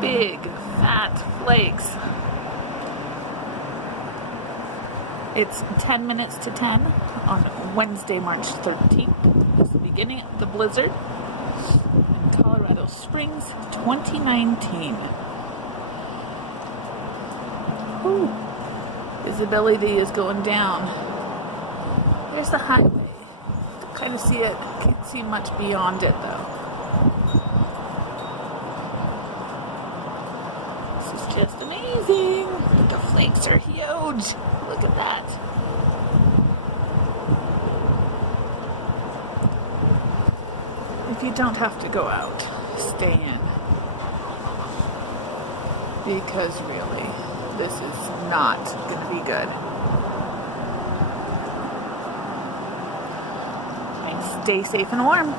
big fat flakes. It's 10 minutes to 10 on Wednesday, March 13th. It's the beginning of the blizzard in Colorado Springs, 2019. Ooh. Visibility is going down. There's the highway. Kind of see it. Can't see much beyond it though. This is just amazing. The flakes are huge. Look at that. If you don't have to go out, stay in. Because really, this is not going to be good. Stay safe and warm.